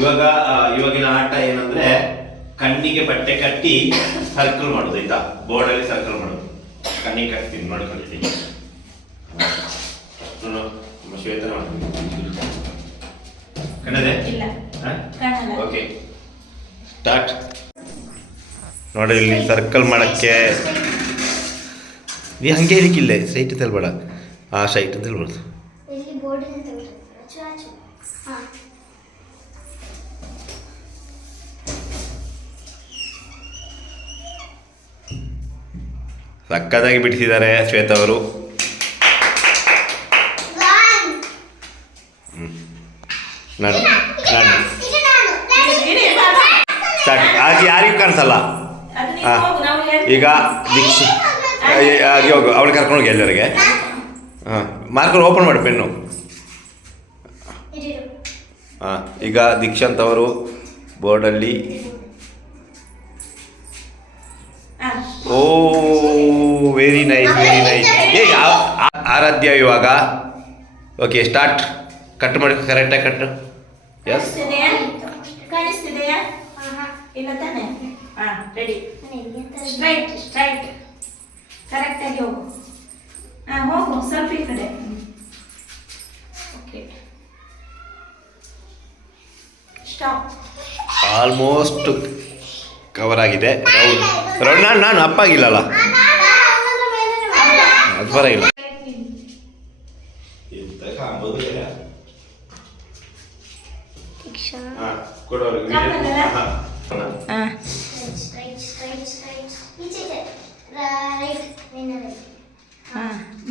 ಇವಾಗಿನ ಆಟ ಏನಂದ್ರೆ ಕಣ್ಣಿಗೆ ಬಟ್ಟೆ ಕಟ್ಟಿ ಸರ್ಕಲ್ ಮಾಡೋದು ಆಯ್ತಾ, ಬೋರ್ಡಲ್ಲಿ ಸರ್ಕಲ್ ಮಾಡೋದು. ಕಣ್ಣಿಗೆ ಕಟ್ತೀನಿ ನೋಡ್ಕೊಂಡಿದ್ದೀನಿ. ಶ್ವೇತ ಕಣ್ಣದೆ ಓಕೆ ಸ್ಟಾರ್ಟ್. ನೋಡಿ ಇಲ್ಲಿ ಸರ್ಕಲ್ ಮಾಡಕ್ಕೆ ನೀ ಹಂಗೆ ಹೇಳಿಕ್ಕಿಲ್ಲ, ಸ್ಟ್ರೈಟ್ ಅಂತ ಹೇಳ್ಬೇಡ. ಸ್ಟ್ರೈಟ್ ಅಂತ ಹೇಳ್ಬಾರ್ದು. ಸಕ್ಕದಾಗಿ ಬಿಡಿಸಿದ್ದಾರೆ ಶ್ವೇತ ಅವರು. ನಾನು ಸ್ಟಾರ್ಟ್ ಆಗಿ ಯಾರಿಗೂ ಕಾಣಿಸಲ್ಲ. ಈಗ ದೀಕ್ಷೆ ಆಗಿ ಹೋಗು, ಅವಳು ಕರ್ಕೊಂಡೋಗಿ ಎಲ್ಲರಿಗೆ. ಮಾರ್ಕರ್ ಓಪನ್ ಮಾಡಿ ಪೆನ್ನು. ಈಗ ದೀಕ್ಷಾಂತ್ ಅವರು ಬೋರ್ಡಲ್ಲಿ ಓ ವೆರಿ ನೈಸ್ ವೆರಿ ನೈಸ್. ಆರಾಧ್ಯ ಇವಾಗ ಓಕೆ ಸ್ಟಾರ್ಟ್. ಕಟ್ ಮಾಡಿ ಕರೆಕ್ಟಾಗಿ ಕಟ್ಟು. ಎಸ್ ಕಾಣಿಸ್ತಿದೆಯಾ? ಇಲ್ಲ ತಾನೆ? ರೆಡಿ. ಸ್ಟ್ರೈಟ್ ಸ್ಟ್ರೈಟ್ ಕರೆಕ್ಟಾಗಿ ಹೋಗು. ಹೋಗು ಸ್ವಲ್ಪ ಈ ಕಡೆ. Okay stop. ಆಲ್ಮೋಸ್ಟ್ ಕವರ್ ಆಗಿದೆ. ರೌಂಡ್ ನಾನು ಅಪ್ಪಾಗಿಲ್ಲಲ್ಲ, ಅದು ಪರವಾಗಿಲ್ಲ.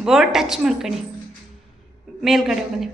ಬೋರ್ಡ್ ಟಚ್ ಮಾಡ್ಕೊಳ್ಳಿ, ಮೇಲ್ಗಡೆ ಹೋಗಿ.